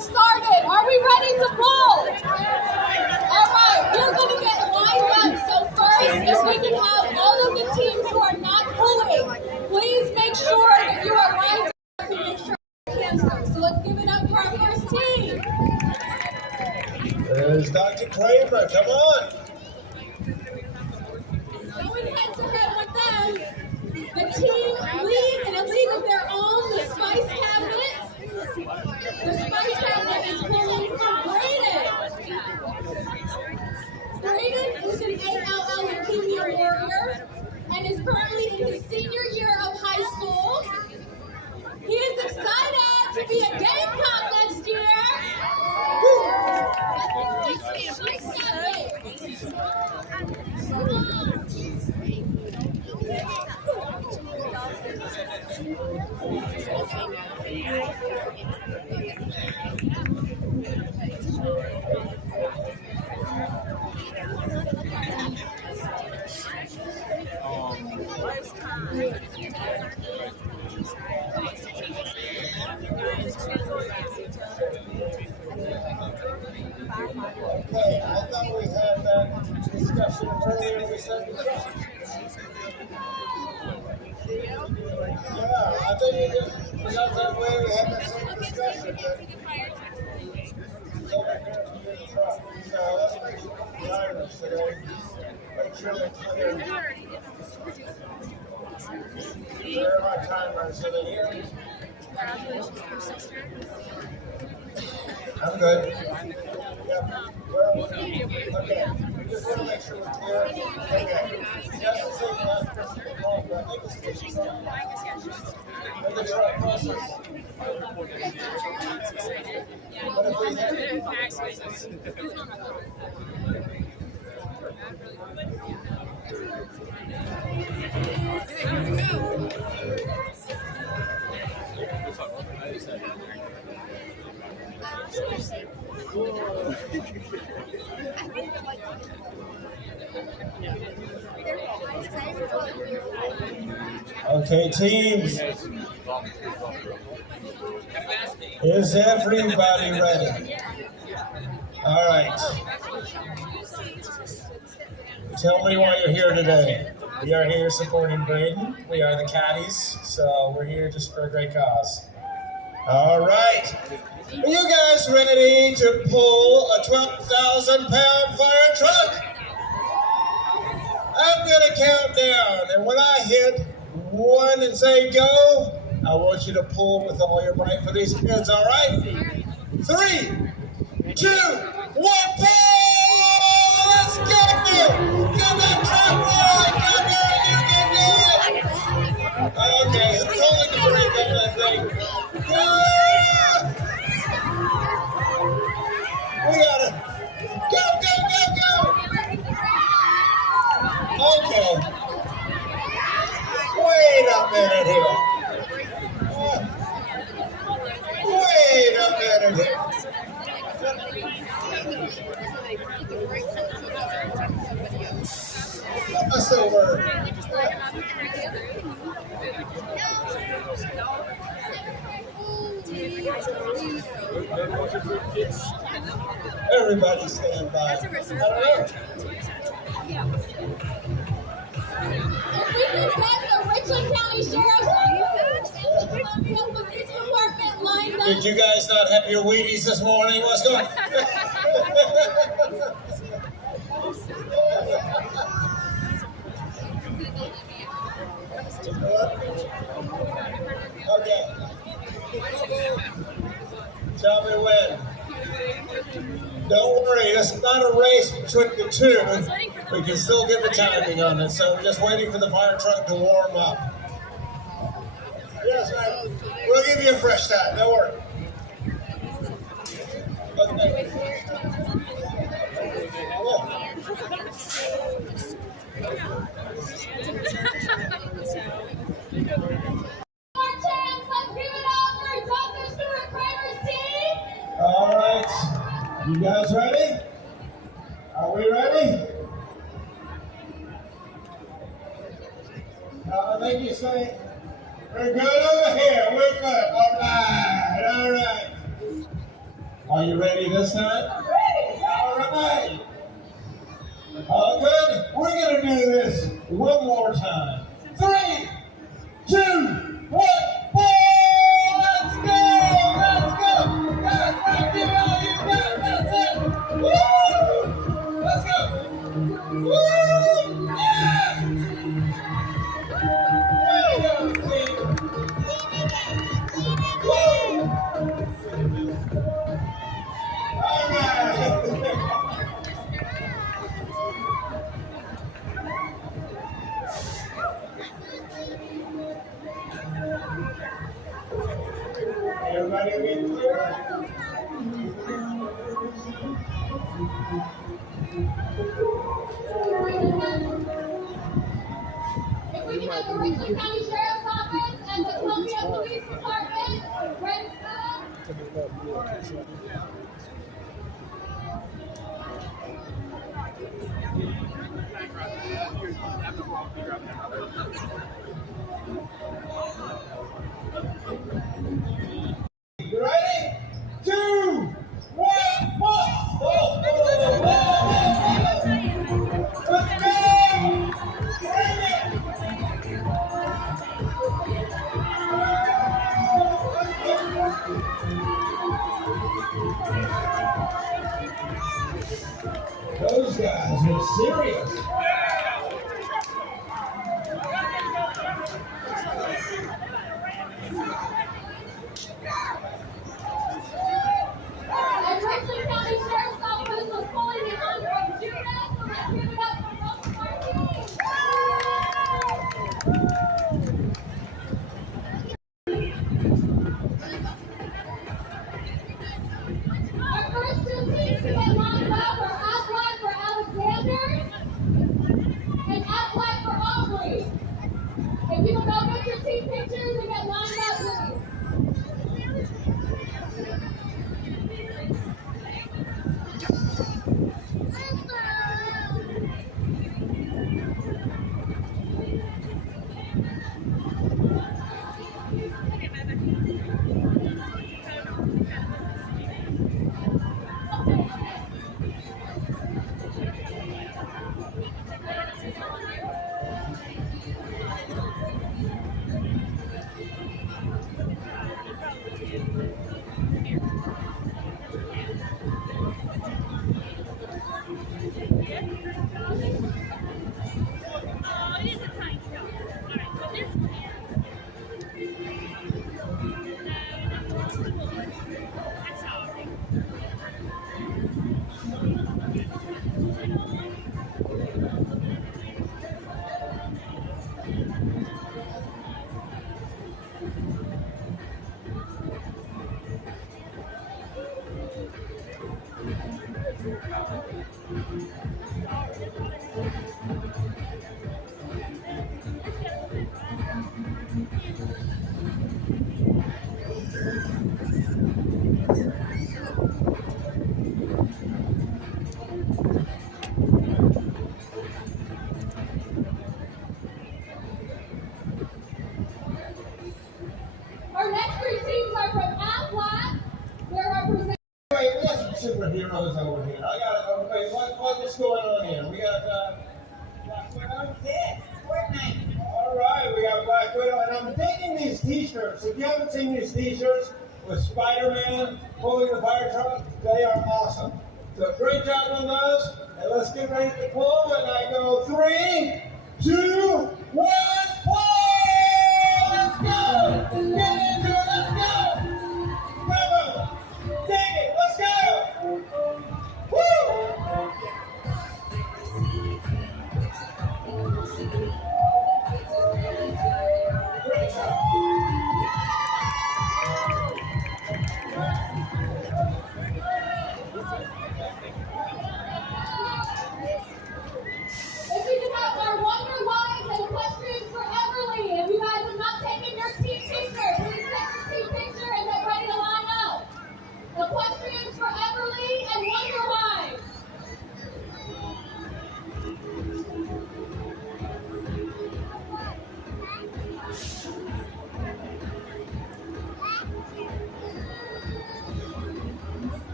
get started. Are we ready to pull? All right, we're going to get lined up. So first, if we can have all of the teams who are not pulling, please make sure that you are lined up to make sure cancer. So let's give it up for our first team. There's Dr. Kramer, come on. Going head to head with them. The team lead in a league of their own, the Spice Cabinet. The Spice Cabinet is pulling for Grainne. Grainne is an ALL leukemia warrior and is currently in his senior year of high school. He is excited to be a Gamecock next year. Okay, I thought we had that discussion earlier. We said, yeah, I think we got that way. We had that same discussion. So let's make sure the items today. Make sure they're clear. Clear my timer so they hear me. I'm good. Yep. Well, okay. We just want to make sure we're clear. Okay. Just to say last person to call, but I think it's just and the truck process. What if we have Okay, teams. Is everybody ready? All right. Tell me why you're here today. We are here supporting Grainne. We are the caddies, so we're here just for a great cause. All right. Are you guys ready to pull a 12,000-pound fire truck? I'm going to count down, and when I hit 1 and say go, I want you to pull with all your might for these kids, all right? 3, 2, 1, pull! Let's go! Get that truck rolling! Come on, you can do it! Okay, who's holding the brake on that thing? Go! We gotta go! Okay. Wait a minute here. Wait a minute here. That must have worked. Everybody stand by. If we can get the Richland County Sheriff's Office and the Columbia Police Department lined up. Did you guys not have your Wheaties this morning? What's going on? Okay. Tell me when. Don't worry, it's not a race between the two. We can still get the timing on it, so we're just waiting for the fire truck to warm up. Yes, ma'am. We'll give you a fresh time, don't worry. Okay. All right, you guys ready? Are we ready? I think you say, we're good over here, we're good. All right. Are you ready this time? Ready. All right. Good. We're going to do this one more time. 3, 2, 1, let's go! Let's go! Guys, give it all you got. That's it. Woo! Let's go. Woo! Yeah! Way to go, team. Woo! All right. Everybody be clear? If we can have the Richland County Sheriff's Office and the Columbia Police Department, Grainne. You ready? 2, 1, let's go! Those guys are serious. And Richland County Sheriff's Office was pulling the honor of Judah, so let's give it up for both of our teams. Our first two teams to get lined up are Apply for Alexander and Apply for Aubrey. If you will go get your team pictures and get lined up, please. Our next three teams are from Apply. They're representing. Wait, we got some superheroes over here. Wait, what's going on here? We got Black Widow? Yes, Fortnite. All right, we got Black Widow, and I'm digging these t-shirts. If you haven't seen these t-shirts with Spider-Man pulling the fire truck, they are awesome. So great job on those, and let's get ready to pull, and I go 3, 2, 1, pull! Let's go! Get into it, let's go! Come on! Dig it, let's go! Woo! Great job. If we can have our Wonder Wives and equestrian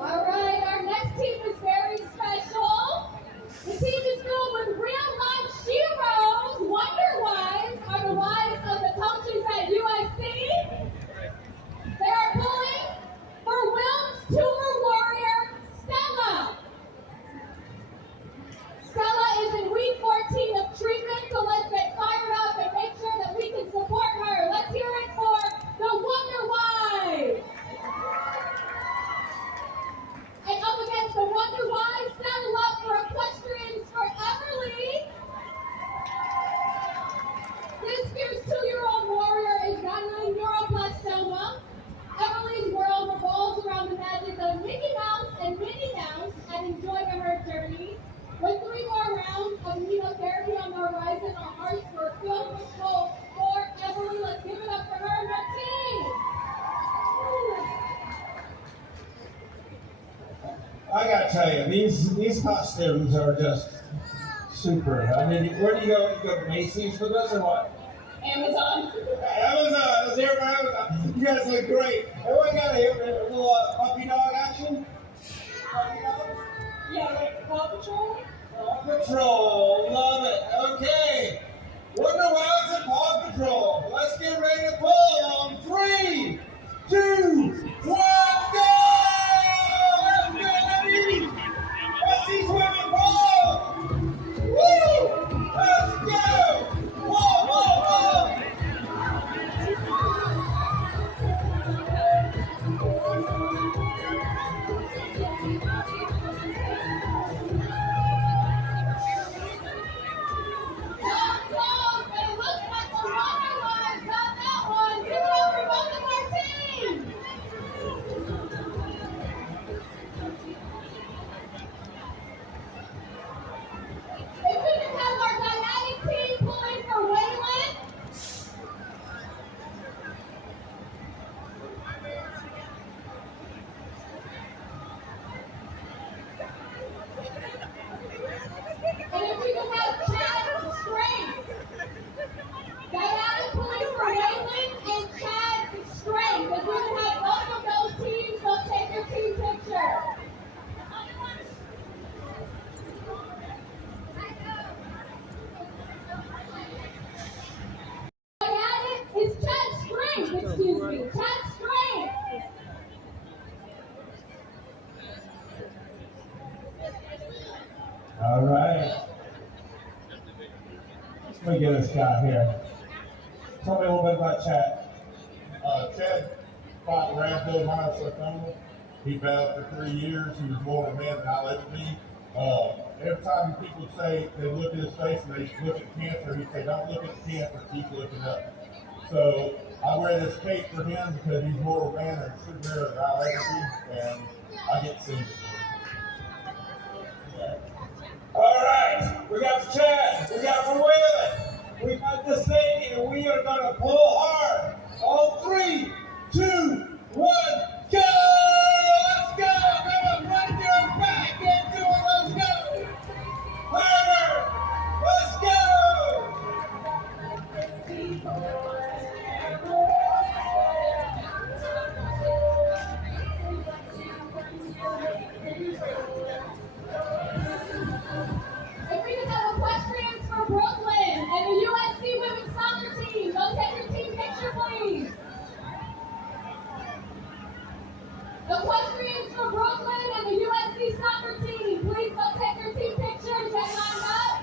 All right, our next team is very special. The team is filled with real-life heroes. Wonder Wives are the wives of the coaches at USC. They are pulling for Wilm's tumor warrior, Stella. Stella is in week 14 of treatment, so let's get fired up and make sure that we can support her. Let's hear it for the Wonder Wives. And up against the Wonder Wives, saddle up for equestrians for Everly. This fierce 2-year-old warrior is battling neuroblastoma. Everly's world revolves around the magic of Mickey Mouse and Minnie Mouse, and enjoy her journey. With 3 more rounds of immunotherapy on the horizon, our hearts were filled with hope for Everly. Let's give it up for her and her team. I gotta tell you, these costumes are just super. I mean, where do you go? You go to Macy's for this or what? Amazon. Amazon. Let's hear it for Amazon. You guys look great. Everyone got a little puppy dog action? Puppy dog? Yeah, like Paw Patrol. Paw Patrol. Love it. Okay. Wonder Wives and Paw Patrol. Let's get ready to pull on 3, 2, 1, go! Let's these women pull! Woo! Let's go! Whoa, whoa, whoa! It looks like the Wonder Wives got that one. Give it up for both of our teams. If we can have our dynamic team pulling for Wayland. And if we can have Chad Strength. Diana pulling for Wayland and Chad Strength. If we can have both of those teams, they'll take your team picture. Diana is Chad Strength, excuse me. Chad Strength. All right. Let me get this guy here. Tell me a little bit about Chad. Chad fought rhabdomyosarcoma. He battled for 3 years. He was more of a man than I'll ever be. Every time people say they look at his face and they look at cancer, he say, "Don't look at the cancer, keep looking up." So I wear this cape for him because he's more of a man and a superhero than I'll ever be, and I get to see him. All right. We got Chad. We got from Wayland. We got this thing, and we are going to pull hard. All 3, 2, 1, go! Let's go! Come on, run your back. Get to it. Let's go! Harder! Let's go! If we can have equestrians for Brooklyn and the USC women's soccer team, go take your team picture, please. Equestrians for Brooklyn and the USC soccer team, please go take your team picture and get lined up.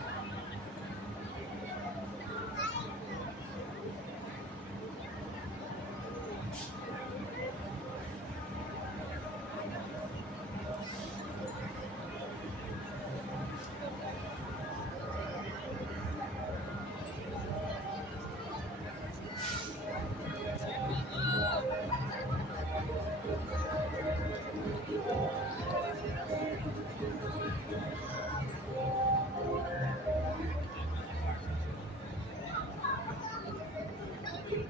All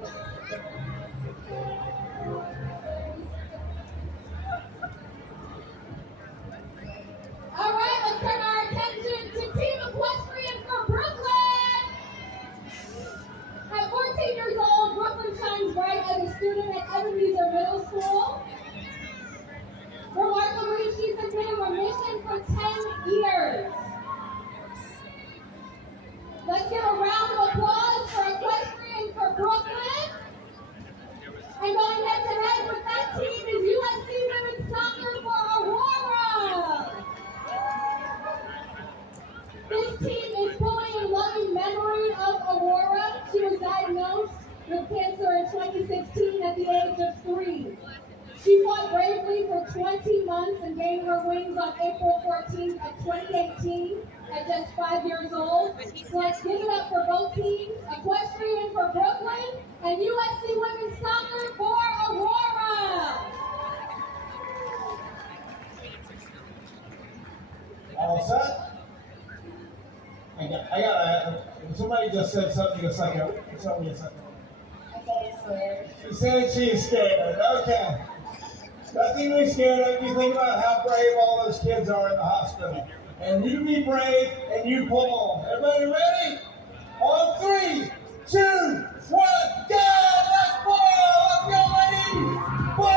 right, let's turn our attention to Team Equestrian for Brooklyn. At 14 years old, Brooklyn shines bright as a student at Ebenezer Middle School. Remarkably, she's been in remission for 10 years. Let's give a round of applause for Equestrian for Brooklyn. And going head to head with that team is USC Women's Soccer for Aurora. This team is pulling in loving memory of Aurora. She was diagnosed with cancer in 2016 at the age of 3. She fought bravely for 20 months and gained her wings on April 14th of 2018 at just 5 years old. So let's give it up for both teams, Equestrian for Brooklyn and USC Women's Soccer for Aurora. All set? I got somebody just said something a second. Tell me a second. I said it's scared. She said she's scared. Okay. Nothing to be scared of. You think about how brave all those kids are in the hospital. And you be brave and you pull. Everybody ready? On 3, 2, 1, go! Let's pull! Let's go, ladies! Pull!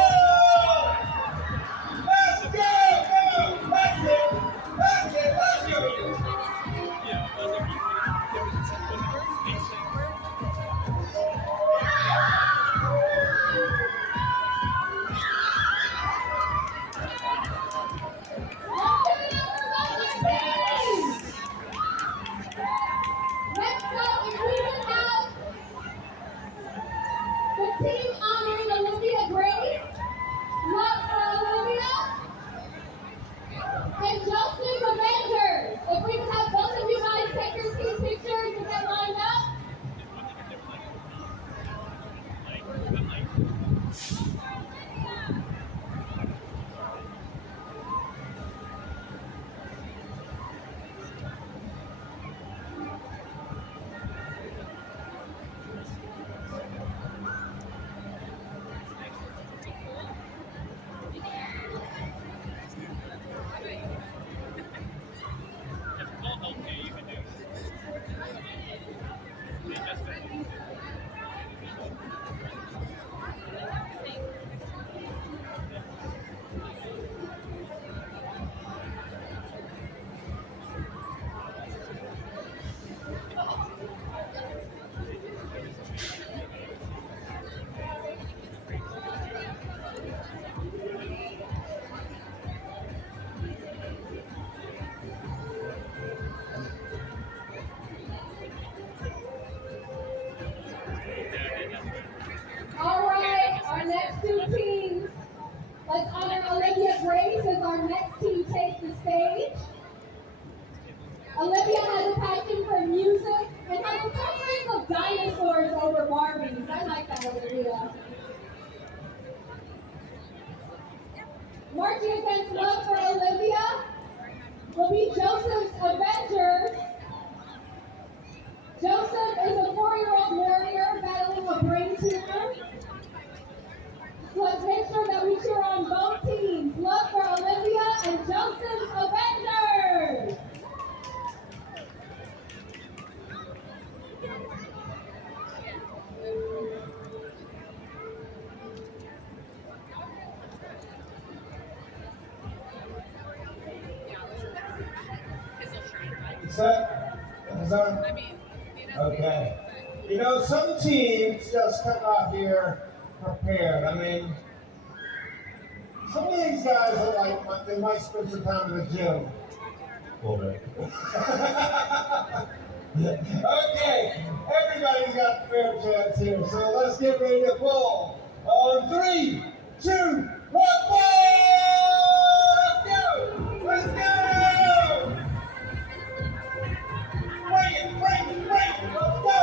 Let's go! Go! That's it! That's it! Let's go! Next up, we will have the team honoring Olivia Grace, Love for Olivia, and Justin's Avengers. If we can have both of you guys take your team pictures and get lined up. All right, our next two teams. Let's honor Olivia Grace as our next team takes the stage. Olivia has a passion for music and has a preference of dinosaurs over Barbies. I like that, Olivia. Marching against Love for Olivia will be Joseph's Avengers. Joseph is a 4-year-old warrior battling a brain tumor. So let's make sure that we cheer on both teams, Love for Olivia and Joseph's Avengers. Set? Is that? Okay. You know, some teams just come out here prepared. I mean, some of these guys are like, they might spend some time in the gym. A little bit. Okay, everybody's got a fair chance here, so let's get ready to pull. On 3, 2, 1, pull! Let's go! Let's go! Bring it, bring it, bring it! Let's go!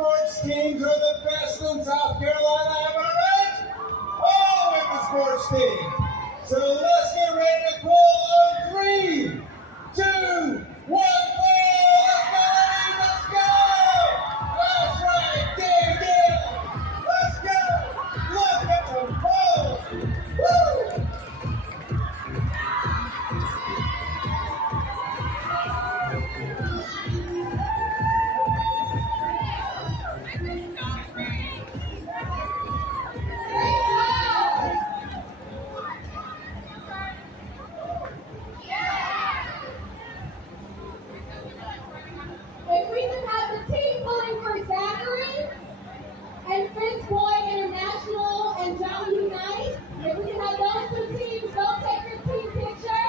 sports teams are the best in South Carolina, am I right? All of the sports teams. So let's get ready to pull on 3, 2, 1, let's go! That's right, dig in! Let's go! Look at them pull! Woo! If we can have the team pulling for Zachary and Fritz Boy International and Johnny Unite, if we can have those two teams, go take your team picture.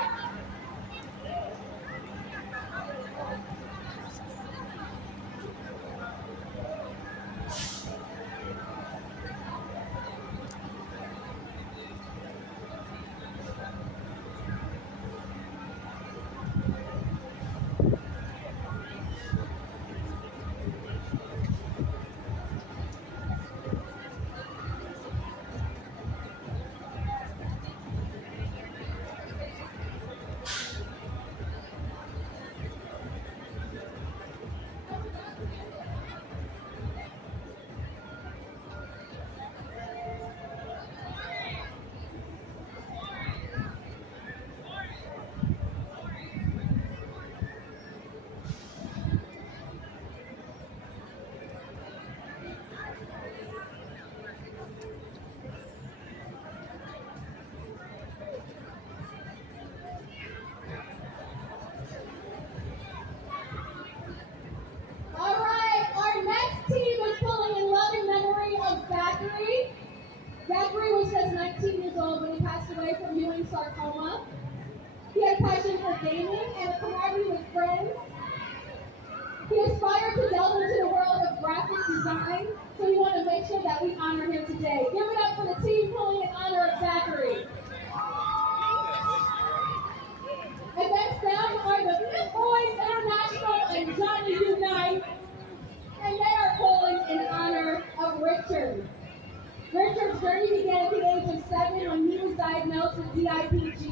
All right, our next team is pulling in loving memory of Zachary. Zachary was just 19 years old when he passed away from Ewing sarcoma. He had passion for gaming and a camaraderie with friends. He aspired to delve into the world of graphic design, so we want to make sure that we honor him today. Give it up for the team pulling in honor of Zachary. And next down are the Fifth Boys International and Johnny Unite, and they are pulling in honor of Richard. Richard's journey began at the age of 7 when he was diagnosed with DIPG.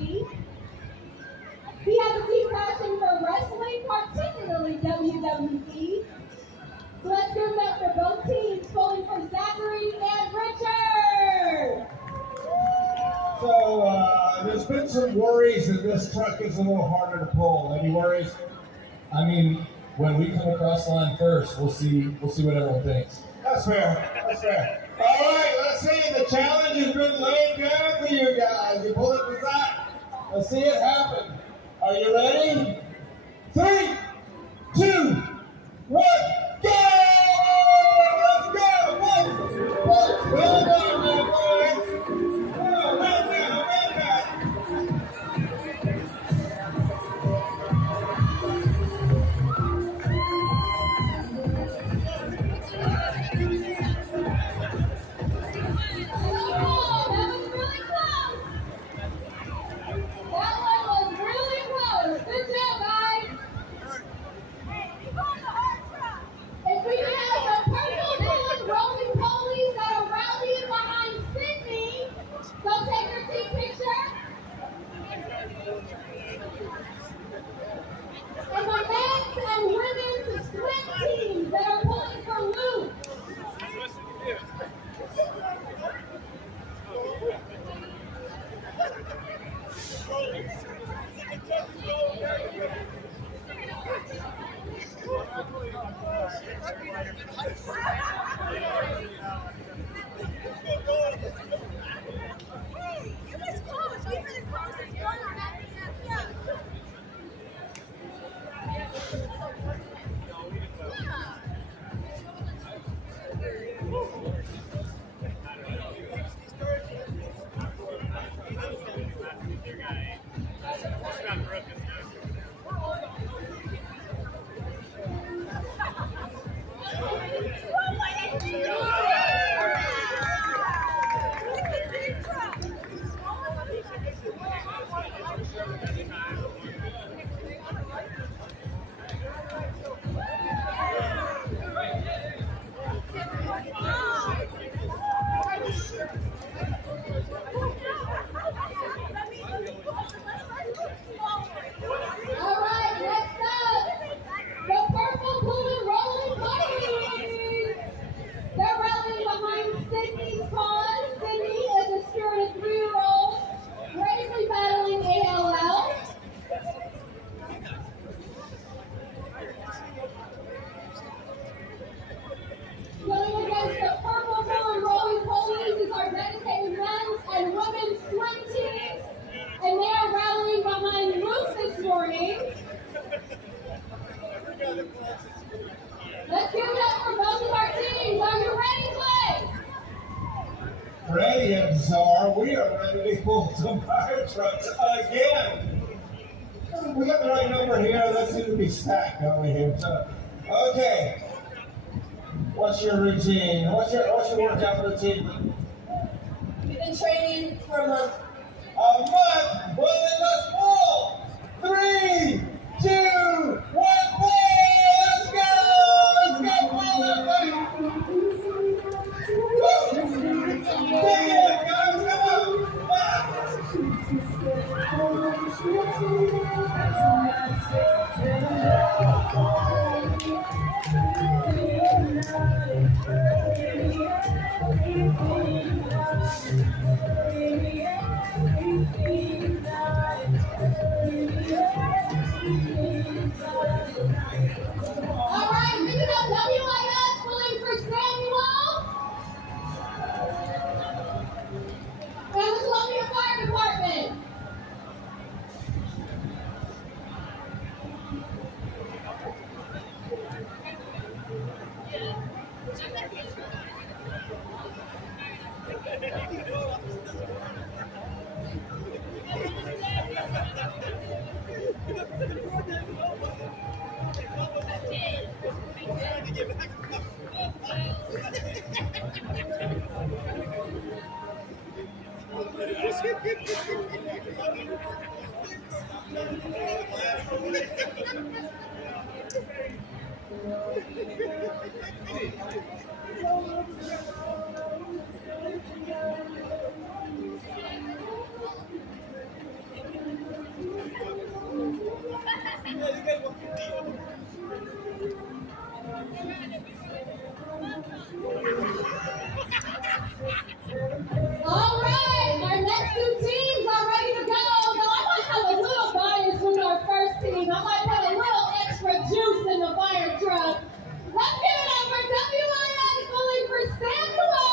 He has a deep passion for wrestling, particularly WWE. So let's give it up for both teams, pulling for Zachary and Richard. So there's been some worries that this truck is a little harder to pull. Any worries? I mean, when we come across the line first, we'll see what everyone thinks. That's fair. That's fair. All right, let's see. The challenge has been laid down for you guys. You pull it to Zach. Let's see it happen. Are you ready? 3, 2, 1, go! Let's go! One. Well done, my boys. Oh, well done, well done. Oh, that was really close. That one was really close. Good job, guys. If we can have the purple balloon rolling polies that are rallying behind Sydney, go take your team picture. And the men's and women's split teams that are pulling for Luke. Oh my Let's give it up for both of our teams. Are you ready, Clay? Ready, and so are we are ready to pull some fire trucks again. We got the right number here. That seems to be stacked over here. So, okay. What's your routine? What's your workout routine? We've been training for a month. A month? Well, then let's pull. 3, 2, 1, pull! Let's go! Let's go! Pull that thing! Dig it, guys! Come on! All right, we can have WIS pulling for Samuel and the Columbia Fire Department. All right, our next two teams are ready to go. Now, I might have a little bias with our first team. I might put a little extra juice in the fire truck. Let's give it up for WIS pulling for Samuel.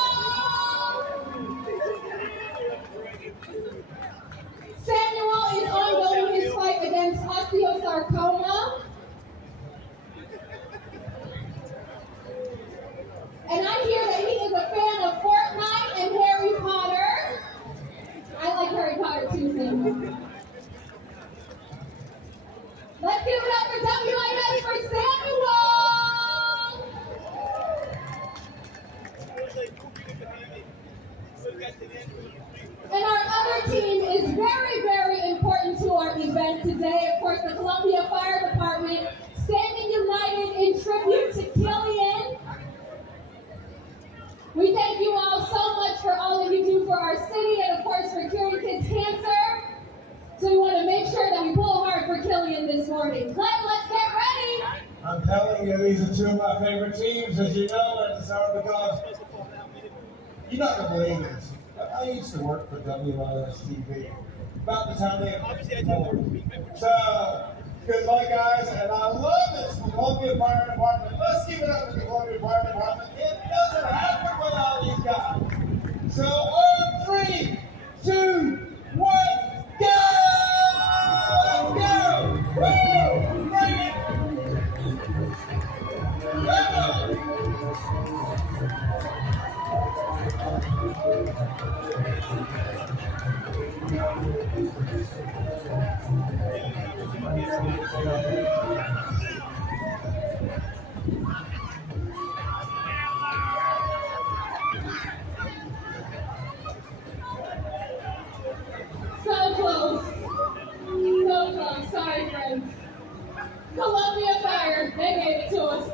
Samuel is ongoing his fight against osteosarcoma. And I hear that he is a fan of Fortnite and Harry Potter. I like Harry Potter too, Samuel. Let's give it up for WIS for Samuel. And our other team is very, very important to our event today. Of course, the Columbia Fire Department standing united in tribute to Killian. We thank you all so much for all that you do for our city and, of course, for curing kids' cancer. So we want to make sure that we pull hard for Killian this morning. Clay, let's get ready. I'm telling you, these are two of my favorite teams, as you know, and so because you're not going to believe this. I used to work for WIS TV. About the time they had So, good luck, guys, and I love this Columbia Fire Department. Let's give it up to the Columbia Fire Department. It doesn't happen without these guys. So, on 3, 2, 1, go! Let's go! Woo! Bring it! So close. So close. Sorry, friends. Columbia Fire, they gave it to us.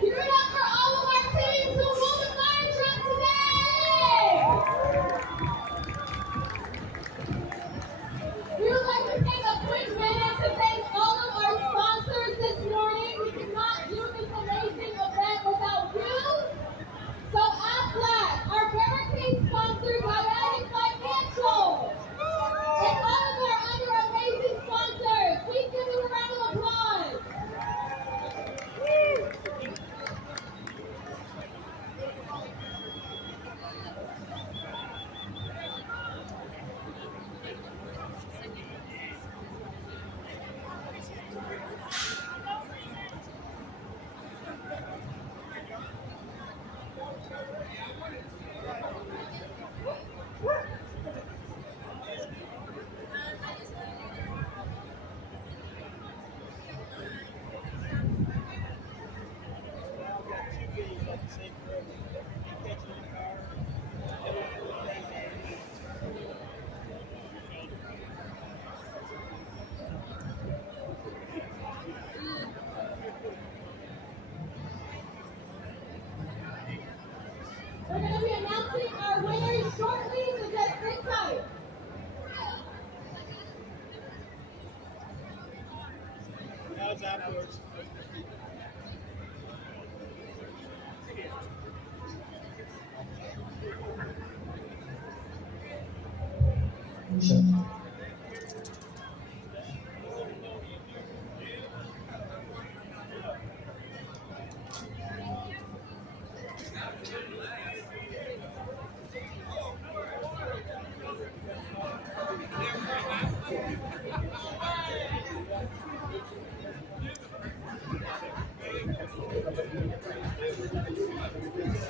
Give it up for all of our teams who pulled the fire truck today! We're going to be announcing our winners shortly, so just sit tight. That's afterwards.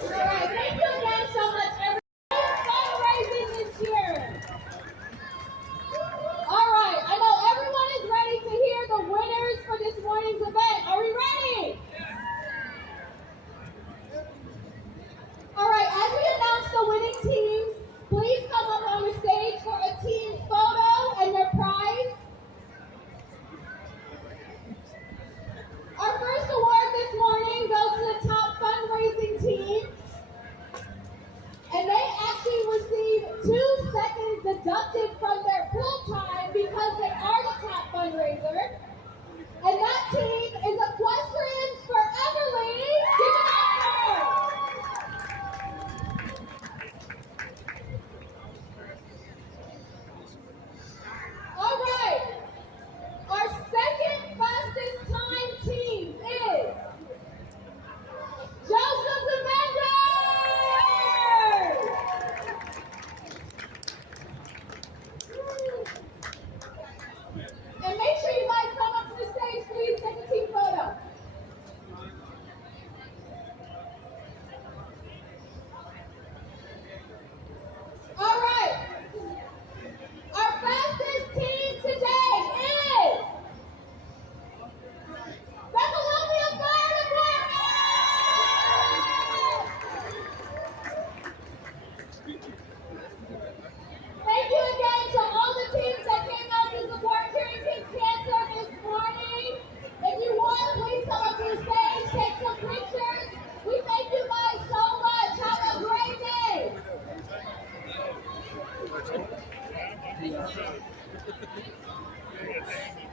Alright, thank you again so much, everyone. Fundraising this year. Alright, I know everyone is ready to hear the winners for this morning's event. Are we ready? Alright, as we announce the winning teams, please come up on the stage for a team photo and their prize. Our first award this morning goes to the top fundraising team. And they actually receive 2 seconds deducted from their pool time because they are the top fundraiser. And that team is Equestrian